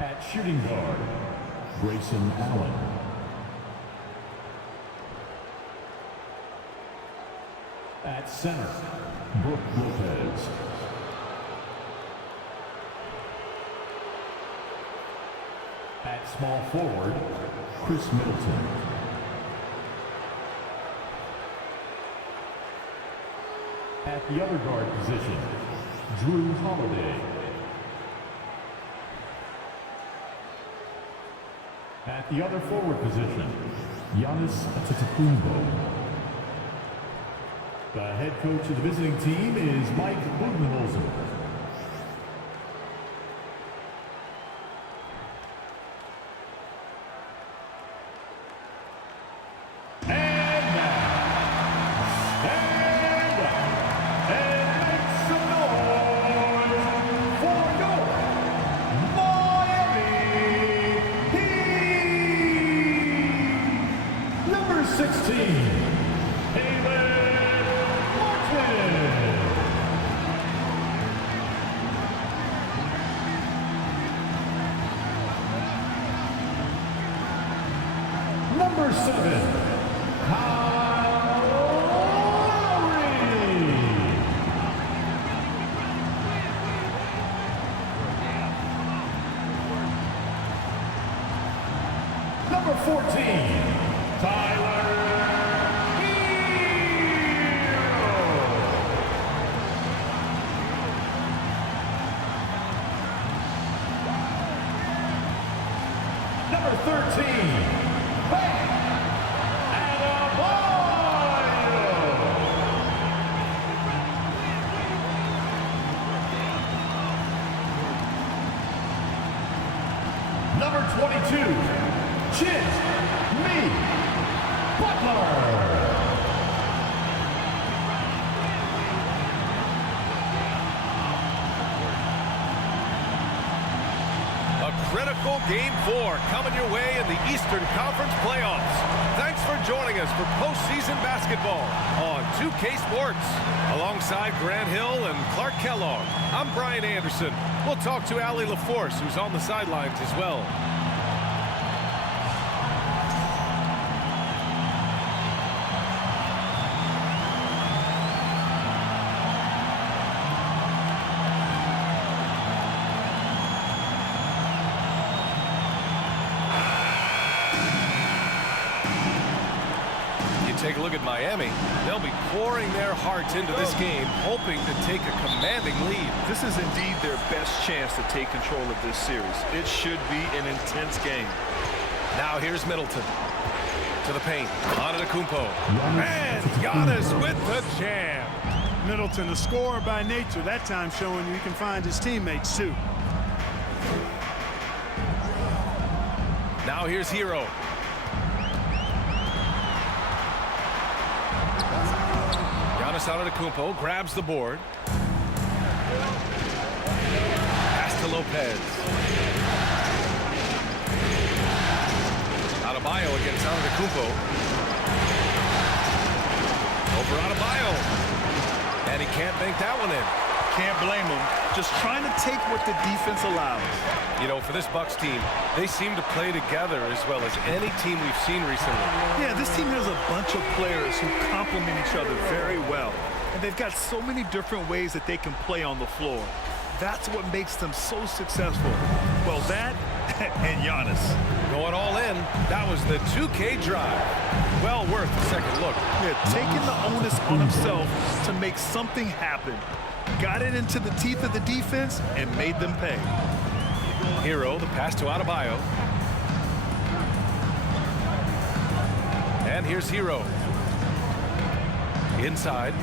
At shooting guard, Grayson Allen. At center, Brooke Lopez. At small forward, Chris Middleton. At the other guard position, Drew Holiday. At the other forward position, Giannis Antetokounmpo. The head coach of the visiting team is Mike Budenholzer. Number 7, Kyle Lowry. Number 14, Tyler Hero. Number 13, Number 22, Jimmy Butler. A critical Game 4 coming your way in the Eastern Conference playoffs. Thanks for joining us for postseason basketball on 2K Sports. Alongside Grant Hill and Clark Kellogg, I'm Brian Anderson. We'll talk to Allie LaForce, who's on the sidelines as well. Take a look at Miami. They'll be pouring their hearts into this game, hoping to take a commanding lead. This is indeed their best chance to take control of this series. It should be an intense game. Now here's Middleton. To the paint. Antetokounmpo. And Giannis with the jam. Middleton, a scorer by nature, that time showing you he can find his teammates too. Now here's Hero. Giannis Antetokounmpo grabs the board. Pass to Lopez. Adebayo against Antetokounmpo. Over Adebayo. And he can't bank that one in. Can't blame him. Just trying to take what the defense allows. You know, for this Bucks team, they seem to play together as well as any team we've seen recently. Yeah, this team has a bunch of players who complement each other very well. And they've got so many different ways that they can play on the floor. That's what makes them so successful. Well, that and Giannis. Going all in, that was the 2K drive. Well worth a second look. Yeah, taking the onus on himself to make something happen. Got it into the teeth of the defense and made them pay. Hero, the pass to Adebayo. And here's Hero. Inside.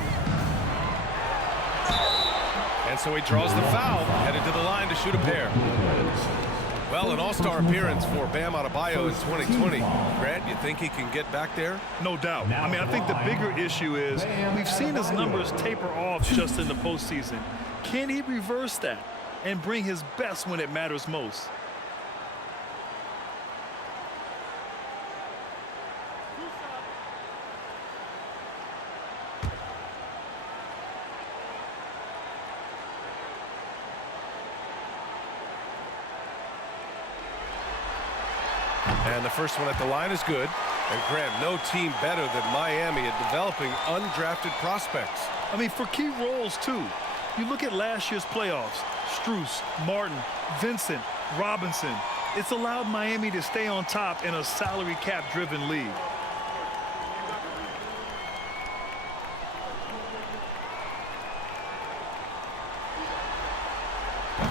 And so he draws the foul, headed to the line to shoot a pair. Well, an all-star appearance for Bam Adebayo in 2020. Grant, you think he can get back there? No doubt. I mean, I think the bigger issue is we've seen his numbers taper off just in the postseason. Can he reverse that and bring his best when it matters most? And the first one at the line is good. And Grant, no team better than Miami at developing undrafted prospects. I mean, for key roles, too. You look at last year's playoffs. Strus, Martin, Vincent, Robinson. It's allowed Miami to stay on top in a salary cap-driven league.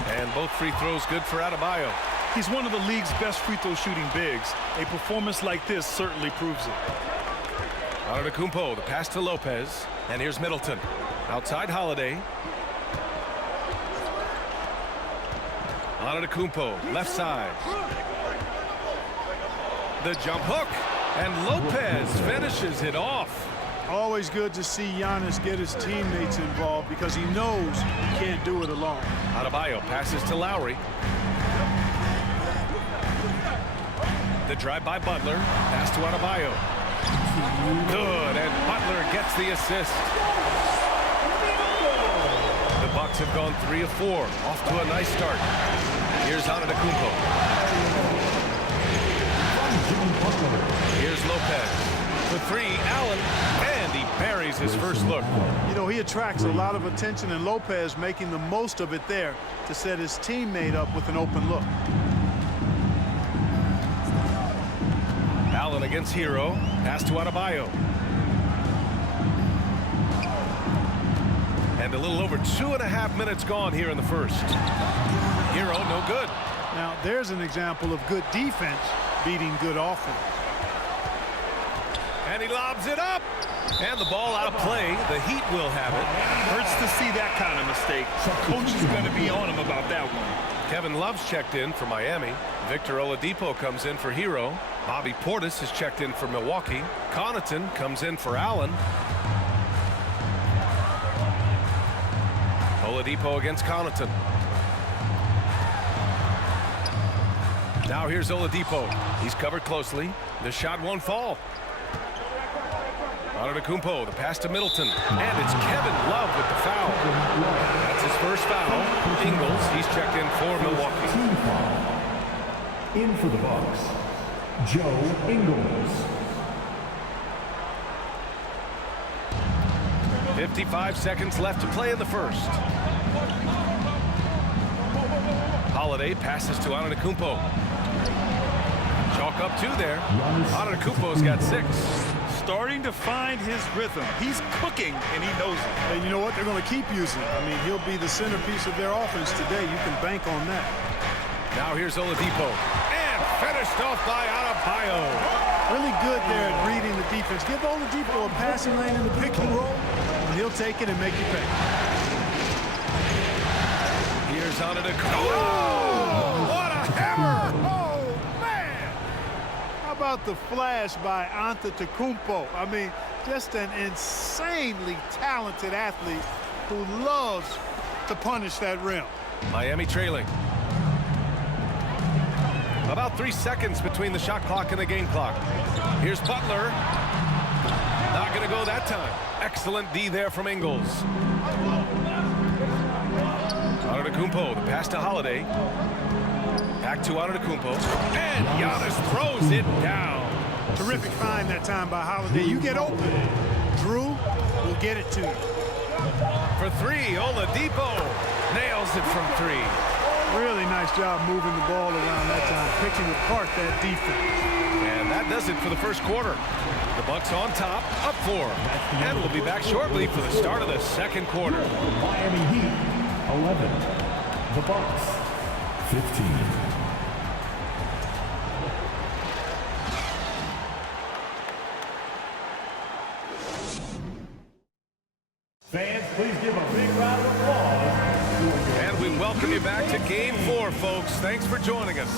And both free throws good for Adebayo. He's one of the league's best free throw shooting bigs. A performance like this certainly proves it. Antetokounmpo, the pass to Lopez. And here's Middleton. Outside Holiday. Antetokounmpo, left side. The jump hook. And Lopez finishes it off. Always good to see Giannis get his teammates involved because he knows he can't do it alone. Adebayo passes to Lowry. The drive by Butler. Pass to Adebayo. Good, and Butler gets the assist. The Bucks have gone 3 of 4. Off to a nice start. Here's Antetokounmpo. Here's Lopez. For 3, Allen, and he buries his first look. You know, he attracts a lot of attention, and Lopez making the most of it there to set his teammate up with an open look. Allen against Hero. Pass to Adebayo. And a little over 2.5 minutes gone here in the first. Hero, no good. Now, there's an example of good defense beating good offense. And he lobs it up. And the ball out of play. The Heat will have it. Hurts to see that kind of mistake. Coach is going to be on him about that one. Kevin Love's checked in for Miami. Victor Oladipo comes in for Hero. Bobby Portis has checked in for Milwaukee. Connaughton comes in for Allen. Oladipo against Connaughton. Now here's Oladipo. He's covered closely. The shot won't fall. Antetokounmpo, the pass to Middleton. And it's Kevin Love with the foul. That's his first foul. Ingles, he's checked in for Milwaukee. Team foul. In for the Bucks, Joe Ingles. 55 seconds left to play in the first. Holiday passes to Antetokounmpo. Chalk up 2 there. Antetokounmpo's got 6. Starting to find his rhythm. He's cooking, and he knows it. And you know what? They're going to keep using him. I mean, he'll be the centerpiece of their offense today. You can bank on that. Now here's Oladipo. And finished off by Adebayo. Really good there at reading the defense. Give Oladipo a passing lane in the pick and roll, and he'll take it and make you pay. Here's Antetokounmpo. Oh, what a hammer! Oh, man! How about the flash by Antetokounmpo? I mean, just an insanely talented athlete who loves to punish that rim. Miami trailing. About 3 seconds between the shot clock and the game clock. Here's Butler. Not going to go that time. Excellent D there from Ingles. Antetokounmpo, the pass to Holiday. Back to Antetokounmpo. And Giannis throws it down. Terrific find that time by Holiday. You get open. Drew will get it to you. For 3, Oladipo nails it from 3. Really nice job moving the ball around that time, picking apart that defense. And that does it for the first quarter. The Bucks on top, up 4. And we'll be back shortly for the start of the second quarter. Miami Heat, 11. The Bucks, 15. Fans, please give a big round of applause. And we welcome you back to Game 4, folks. Thanks for joining us.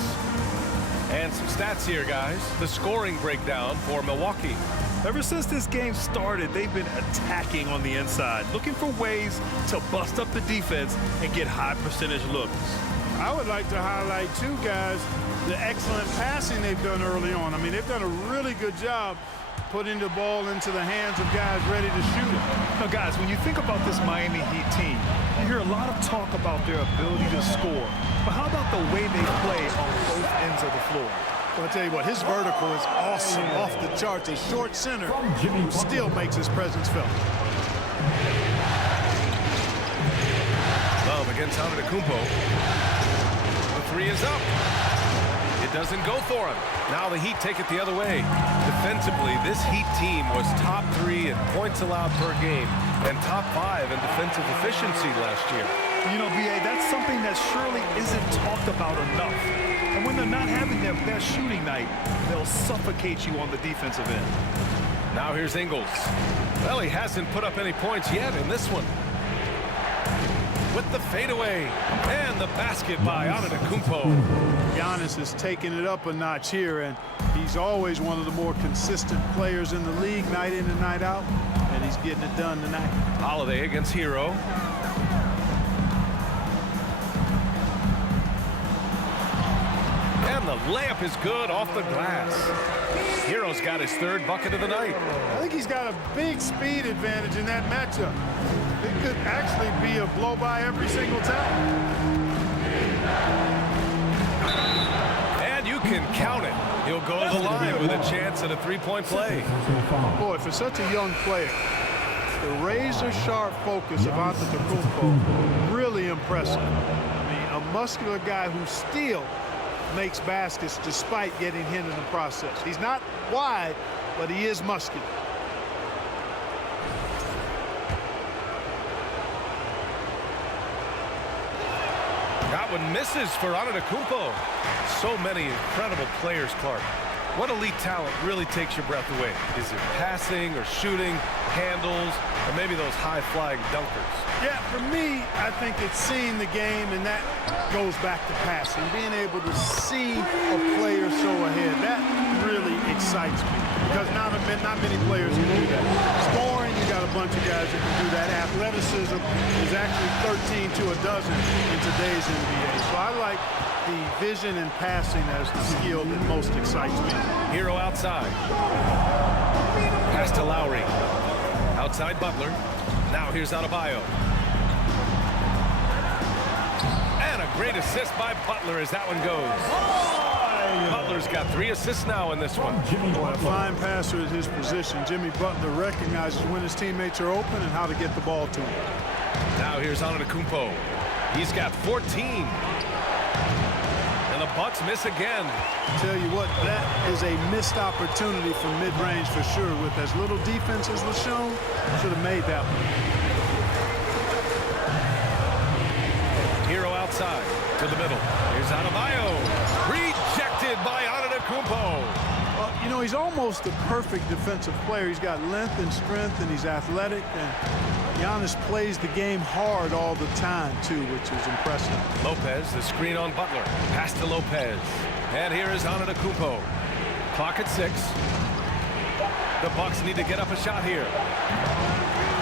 And some stats here, guys. The scoring breakdown for Milwaukee. Ever since this game started, they've been attacking on the inside, looking for ways to bust up the defense and get high percentage looks. I would like to highlight, too, guys, the excellent passing they've done early on. I mean, they've done a really good job putting the ball into the hands of guys ready to shoot it. Now, guys, when you think about this Miami Heat team, you hear a lot of talk about their ability to score. But how about the way they play on both ends of the floor? Well, I'll tell you what, his vertical is awesome, off the charts. A short center who still makes his presence felt. Love against Antetokounmpo. The three is up. It doesn't go for him. Now the Heat take it the other way. Defensively, this Heat team was top 3 in points allowed per game and top 5 in defensive efficiency last year. You know, B.A., that's something that surely isn't talked about enough. And when they're not having their best shooting night, they'll suffocate you on the defensive end. Now here's Ingles. Well, he hasn't put up any points yet in this one. With the fadeaway and the basket by Antetokounmpo. Giannis is taking it up a notch here, and he's always one of the more consistent players in the league, night in and night out, and he's getting it done tonight. Holiday against Hero. And the layup is good off the glass. Hero's got his 3rd bucket of the night. I think he's got a big speed advantage in that matchup. It could actually be a blow-by every single time. And you can count it. He'll go to the line with a chance at a 3-point play. Boy, for such a young player, the razor-sharp focus of Antetokounmpo, really impressive. I mean, a muscular guy who still makes baskets despite getting hit in the process. He's not wide, but he is muscular. That one misses for Antetokounmpo. So many incredible players, Clark. What elite talent really takes your breath away? Is it passing or shooting, handles, or maybe those high-flying dunkers? Yeah, for me, I think it's seeing the game, and that goes back to passing. Being able to see a player so ahead, that really excites me. Because not many players can do that. Scoring, you got a bunch of guys that can do that. Athleticism is actually 13 to a dozen in today's NBA. So I like the vision and passing as the skill that most excites me. Hero outside. Pass to Lowry. Outside Butler. Now here's Adebayo. And a great assist by Butler as that one goes. Butler's got 3 assists now in this one. Boy, a fine passer at his position. Jimmy Butler recognizes when his teammates are open and how to get the ball to him. Now here's Antetokounmpo. He's got 14. And the Bucks miss again. Tell you what, that is a missed opportunity from mid-range for sure. With as little defense as was shown, should have made that one. Hero outside to the middle. Here's Adebayo. Rejected by Antetokounmpo. Well, you know, he's almost a perfect defensive player. He's got length and strength, and he's athletic. And Giannis plays the game hard all the time, too, which is impressive. Lopez, the screen on Butler. Pass to Lopez. And here is Antetokounmpo. Clock at 6. The Bucks need to get up a shot here.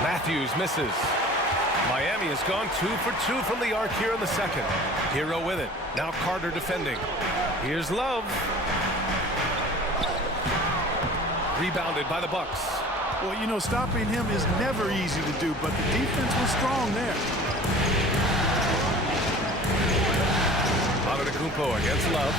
Matthews misses. Miami has gone 2 for 2 from the arc here in the second. Hero with it. Now Carter defending. Here's Love. Rebounded by the Bucks. Well, you know, stopping him is never easy to do, but the defense was strong there. Antetokounmpo against Love.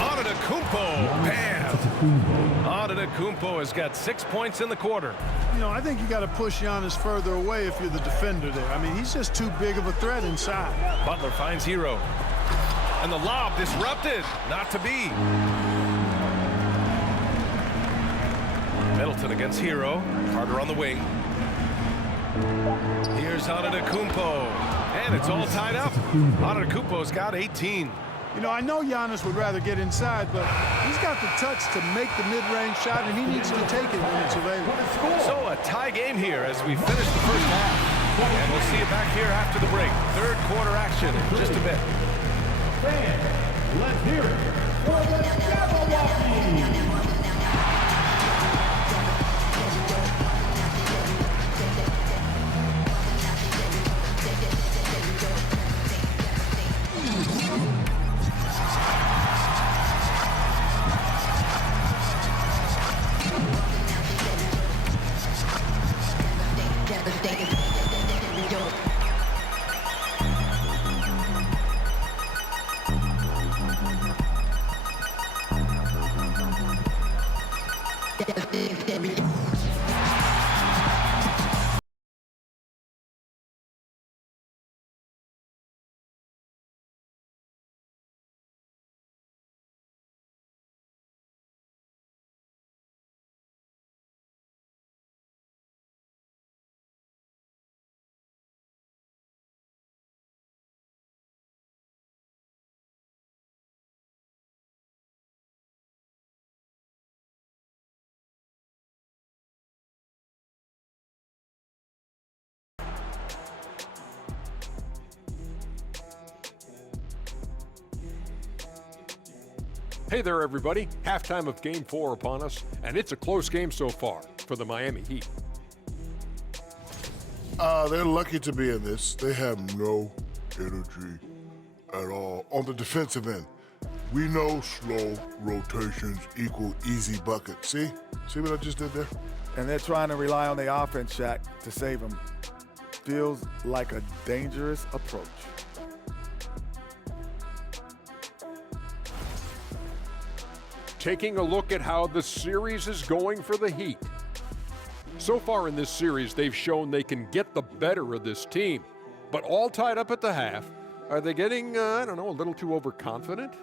Antetokounmpo, bam! Antetokounmpo has got 6 points in the quarter. You know, I think you got to push Giannis further away if you're the defender there. I mean, he's just too big of a threat inside. Butler finds Hero. And the lob disrupted. Not to be. Middleton against Hero. Carter on the wing. Here's Antetokounmpo. And it's all tied up. Antetokounmpo's got 18. You know, I know Giannis would rather get inside, but he's got the touch to make the mid-range shot, and he needs to take it when it's available. So a tie game here as we finish the first half. And we'll see you back here after the break. Third quarter action in just a bit. Fans, let's hear it for the Milwaukee. Hey there, everybody. Halftime of Game 4 upon us, and it's a close game so far for the Miami Heat. They're lucky to be in this. They have no energy at all. On the defensive end, we know slow rotations equal easy buckets. See what I just did there? And they're trying to rely on the offense, Shaq, to save them. Feels like a dangerous approach. Taking a look at how the series is going for the Heat. So far in this series, they've shown they can get the better of this team. But all tied up at the half, are they getting, a little too overconfident?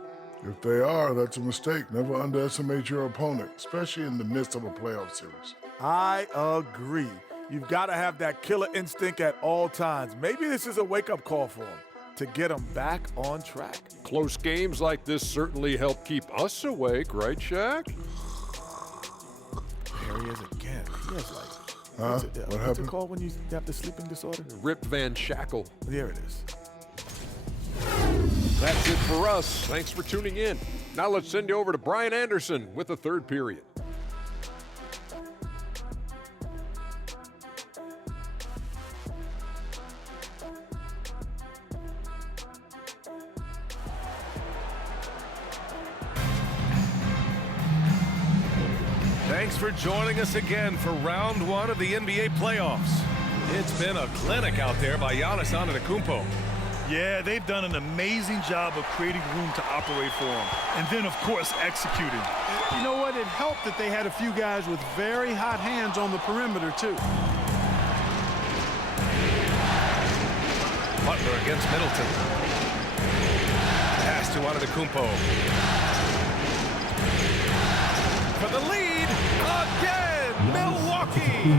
If they are, that's a mistake. Never underestimate your opponent, especially in the midst of a playoff series. I agree. You've got to have that killer instinct at all times. Maybe this is a wake-up call for them to get them back on track. Close games like this certainly help keep us awake, right, Shaq? There he is again. He has What what's happened? it called when you have the sleeping disorder? Rip Van Shackle. There it is. That's it for us. Thanks for tuning in. Now let's send you over to Brian Anderson with the third period. Thanks for joining us again for round one of the NBA playoffs. It's been a clinic out there by Giannis Antetokounmpo. Yeah, they've done an amazing job of creating room to operate for him. And then, of course, executing. You know what? It helped that they had a few guys with very hot hands on the perimeter, too. Butler against Middleton. Pass to Antetokounmpo. For the lead, again, Milwaukee!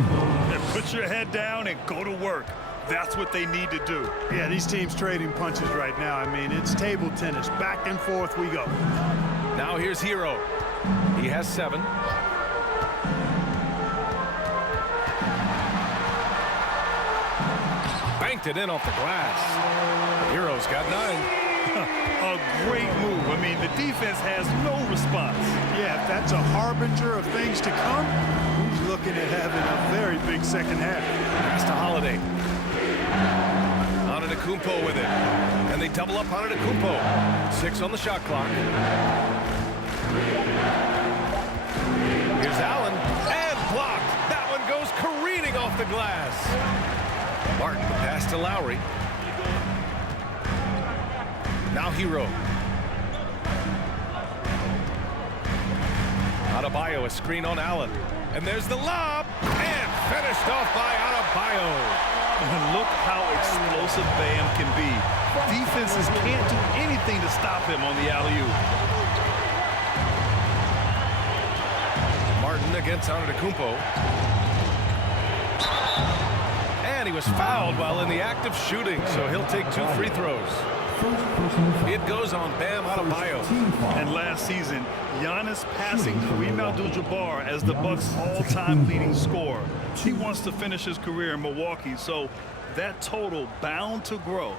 And put your head down and go to work. That's what they need to do. Yeah, these teams trading punches right now. I mean, it's table tennis. Back and forth we go. Now here's Hero. He has 7. Banked it in off the glass. Hero's got 9. A great move. I mean, the defense has no response. Yeah, if that's a harbinger of things to come, he's looking at having a very big second half. Pass to Holiday. Antetokounmpo with it. And they double up Antetokounmpo. 6 on the shot clock. Here's Allen. And blocked. That one goes careening off the glass. Martin, the pass to Lowry. Now Hero. Adebayo, a screen on Allen. And there's the lob. And finished off by Adebayo. And look how explosive Bam can be. Defenses can't do anything to stop him on the alley-oop. Martin against Antetokounmpo. And he was fouled while in the act of shooting, so he'll take 2 free throws. It goes on Bam Adebayo. And last season, Giannis passing Kareem Abdul-Jabbar as the Bucks' all-time leading scorer. He wants to finish his career in Milwaukee, so that total bound to grow.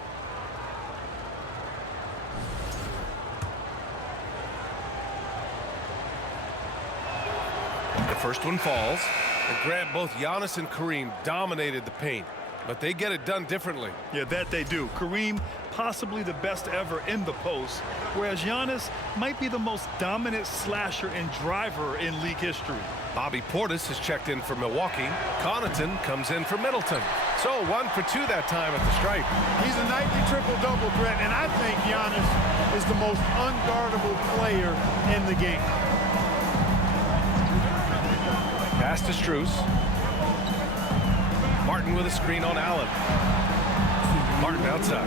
The first one falls. And Grant, both Giannis and Kareem dominated the paint, but they get it done differently. Yeah, that they do. Kareem, possibly the best ever in the post, whereas Giannis might be the most dominant slasher and driver in league history. Bobby Portis has checked in for Milwaukee. Connaughton comes in for Middleton. So 1 for 2 that time at the stripe. He's a nightly triple-double threat, and I think Giannis is the most unguardable player in the game. Pass to Strus. Martin with a screen on Allen. Martin outside.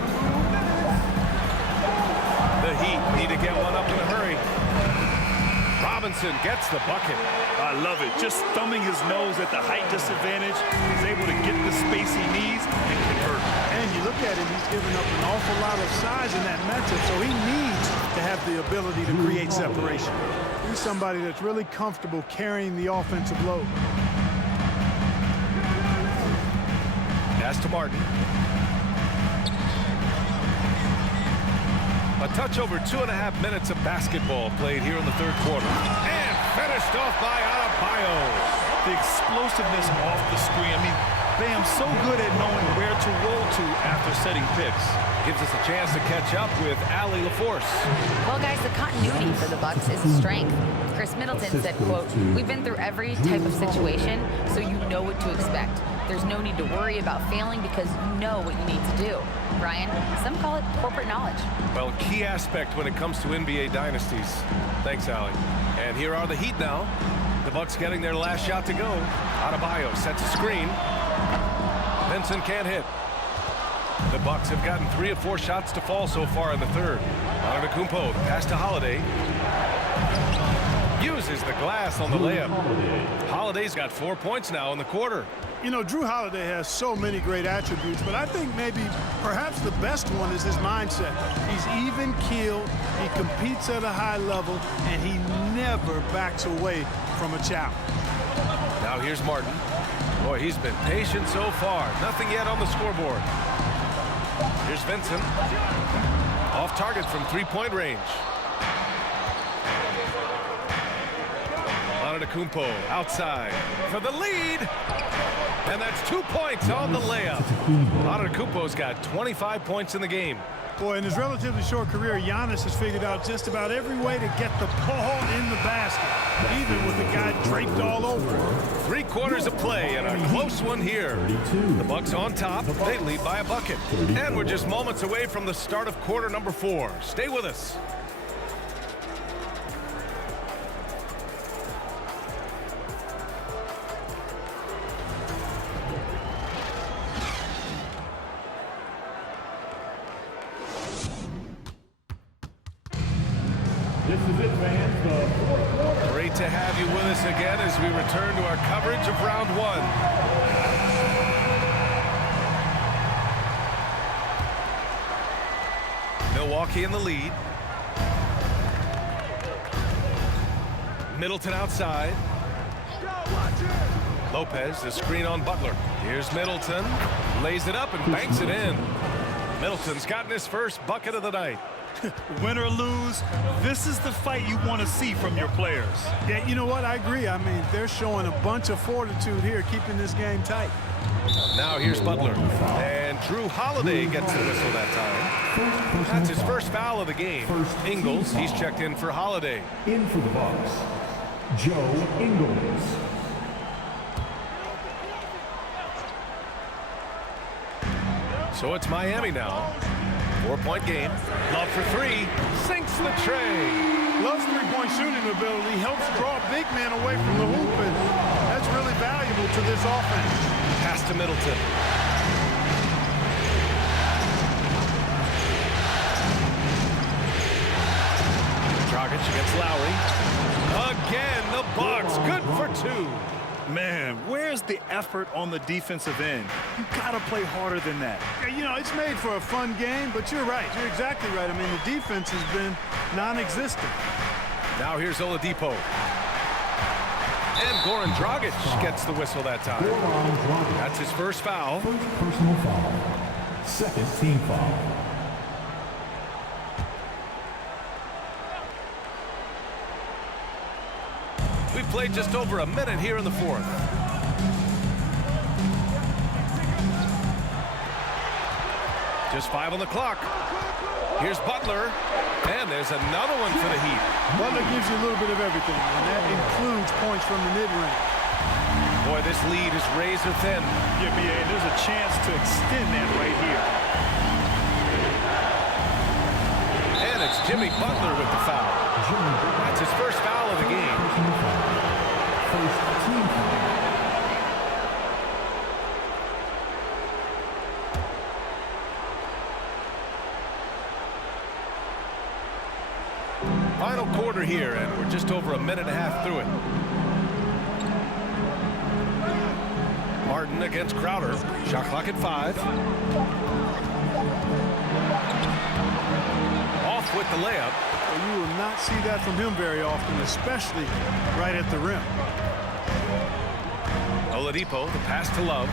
The Heat need to get one up in a hurry. Robinson gets the bucket. I love it. Just thumbing his nose at the height disadvantage. He's able to get the space he needs and convert. And you look at him, he's giving up an awful lot of size in that matchup, so he needs to have the ability to create separation. He's somebody that's really comfortable carrying the offensive load. Pass to Martin. A touch over 2.5 minutes of basketball played here in the third quarter. And finished off by Adebayo. The explosiveness off the screen. I mean, Bam's so good at knowing where to roll to after setting picks. Gives us a chance to catch up with Allie LaForce. Well, guys, the continuity for the Bucks is a strength. Chris Middleton said, quote, "We've been through every type of situation, so you know what to expect. There's no need to worry about failing because you know what you need to do." Brian, some call it corporate knowledge. Well, key aspect when it comes to NBA dynasties. Thanks, Allie. And here are the Heat now. The Bucks getting their last shot to go. Adebayo sets a screen. Vincent can't hit. The Bucks have gotten 3 of 4 shots to fall so far in the third. Antetokounmpo, pass to Holiday. Uses the glass on the layup. Holiday's got 4 points now in the quarter. You know, Drew Holiday has so many great attributes, but I think perhaps the best one is his mindset. He's even-keeled, he competes at a high level, and he never backs away from a challenge. Now here's Martin. Boy, he's been patient so far. Nothing yet on the scoreboard. Here's Vincent. Off target from 3-point range. Antetokounmpo outside for the lead. And that's 2 points on the layup. Antetokounmpo's got 25 points in the game. Boy, in his relatively short career, Giannis has figured out just about every way to get the ball in the basket, even with the guy draped all over him. 3 quarters of play and a close one here. The Bucks on top. They lead by a bucket. And we're just moments away from the start of quarter number 4. Stay with us. This is it, fans. The fourth quarter. Great to have you with us again as we return to our coverage of round 1. Milwaukee in the lead. Middleton outside. Lopez, the screen on Butler. Here's Middleton. Lays it up and banks it in. Middleton's gotten his first bucket of the night. Win or lose, this is the fight you want to see from your players. Yeah, you know what? I agree. I mean, they're showing a bunch of fortitude here, keeping this game tight. Now here's Butler. And Drew Holiday gets the whistle that time. That's his first foul of the game. Ingles, he's checked in for Holiday. In for the Bucks, Joe Ingles. So it's Miami now. 4-point game. Love for 3. Sinks the tray. Love's three-point shooting ability helps draw big men away from the hoop, and that's really valuable to this offense. Pass to Middleton. Dragic against Lowry. Again, the Bucks. Good for 2. Man, where's the effort on the defensive end? You gotta play harder than that. Yeah, you know, it's made for a fun game, but you're right. You're exactly right. I mean, the defense has been non-existent. Now here's Oladipo. And Goran Dragic gets the whistle that time. That's his first foul. First personal foul. Second team foul. We've played just over a minute here in the 4th. Just 5 on the clock. Here's Butler. And there's another one for the Heat. Butler gives you a little bit of everything, and that includes points from the mid-range. Boy, this lead is razor thin. Yeah, B.A., there's a chance to extend that right here. And it's Jimmy Butler with the foul. That's his first foul of the game. First team foul. Final quarter here, and we're just over a minute and a half through it. Martin against Crowder. Shot clock at 5. Off with the layup. Well, you will not see that from him very often, especially right at the rim. Oladipo, the pass to Love.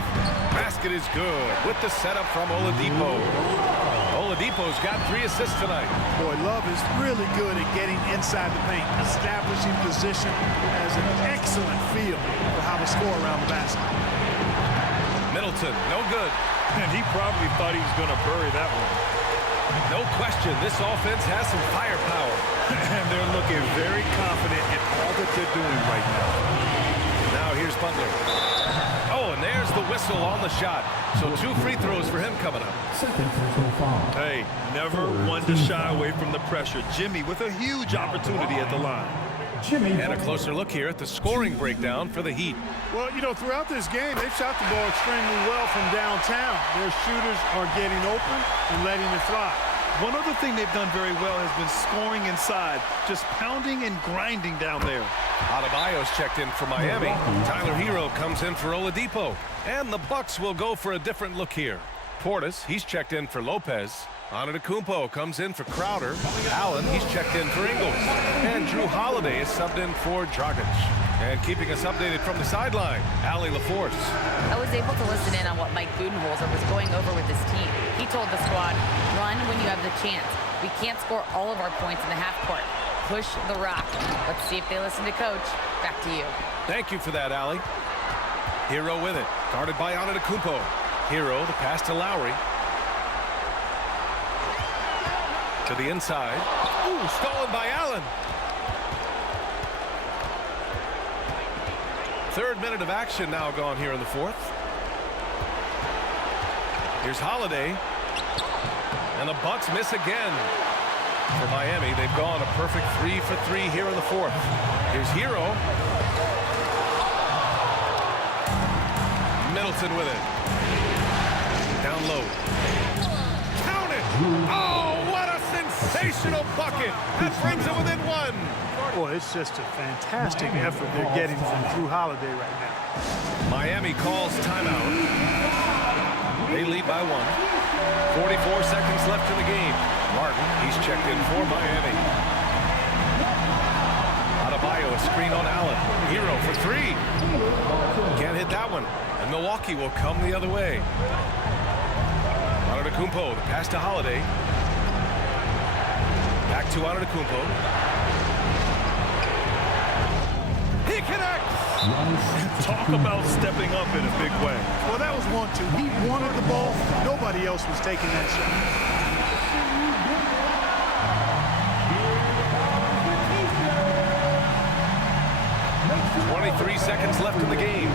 Basket is good with the setup from Oladipo. Oladipo's got 3 assists tonight. Boy, Love is really good at getting inside the paint, establishing position, has an excellent feel for how to score around the basket. Middleton, no good. And he probably thought he was going to bury that one. No question, this offense has some firepower. And they're looking very confident in all that they're doing right now. Now here's Butler. Oh, and there's the whistle on the shot. So 2 free throws for him coming up. Second personal foul. Hey, never one to shy away from the pressure. Jimmy with a huge opportunity at the line. Jimmy. And a closer look here at the scoring breakdown for the Heat. Well, you know, throughout this game, they've shot the ball extremely well from downtown. Their shooters are getting open and letting it fly. One other thing they've done very well has been scoring inside, just pounding and grinding down there. Adebayo's checked in for Miami. Tyler Hero comes in for Oladipo. And the Bucks will go for a different look here. Portis, he's checked in for Lopez. Antetokounmpo comes in for Crowder. Allen, he's checked in for Ingles. And Drew Holiday is subbed in for Dragic. And keeping us updated from the sideline, Allie LaForce. I was able to listen in on what Mike Budenholzer was going over with his team. He told the squad, run when you have the chance. We can't score all of our points in the half court. Push the rock. Let's see if they listen to coach. Back to you. Thank you for that, Allie. Hero with it. Guarded by Antetokounmpo. Hero, the pass to Lowry. To the inside. Ooh, stolen by Allen. 3rd minute of action now gone here in the 4th. Here's Holiday. And the Bucks miss again. For Miami, they've gone a perfect 3 for 3 here in the 4th. Here's Hero. Middleton with it. Down low. Count it! Oh, what a sensational bucket! That brings them within 1. Boy, it's just a fantastic effort they're getting from Drew Holiday right now. Miami calls timeout. They lead by 1. 44 seconds left in the game. Martin, he's checked in for Miami. Adebayo, a screen on Allen. Hero for 3. Can't hit that one. And Milwaukee will come the other way. Antetokounmpo, the pass to Holiday. Back to Antetokounmpo. He connects! Talk about stepping up in a big way. Well, that was 1-2. He wanted the ball. Nobody else was taking that shot. 23 seconds left in the game.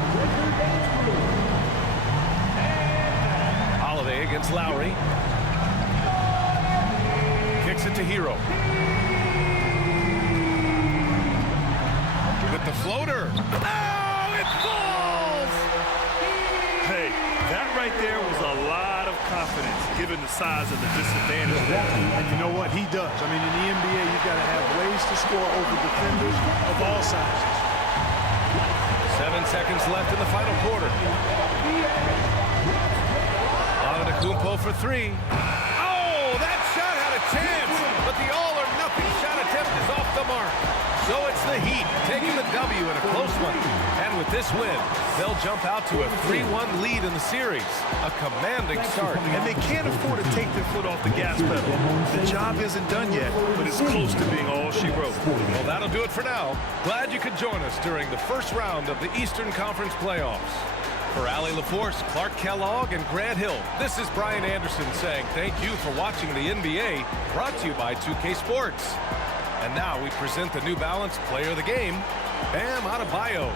Holiday against Lowry. Kicks it to Hero. With the floater. Oh, it falls! Hey, that right there was a lot of confidence given the size of the disadvantage there. And you know what? He does. I mean, in the NBA, you've got to have ways to score over defenders of all sizes. 7 seconds left in the final quarter. Antetokounmpo for 3. Oh, that shot had a chance, but the all-or-nothing shot attempt is off the mark. So it's the Heat taking the W in a close one. And with this win, they'll jump out to a 3-1 lead in the series. A commanding start. And they can't afford to take their foot off the gas pedal. The job isn't done yet, but it's close to being all she wrote. Well, that'll do it for now. Glad you could join us during the first round of the Eastern Conference playoffs. For Allie LaForce, Clark Kellogg, and Grant Hill, this is Brian Anderson saying thank you for watching the NBA, brought to you by 2K Sports. And now we present the New Balance Player of the Game, Bam Adebayo.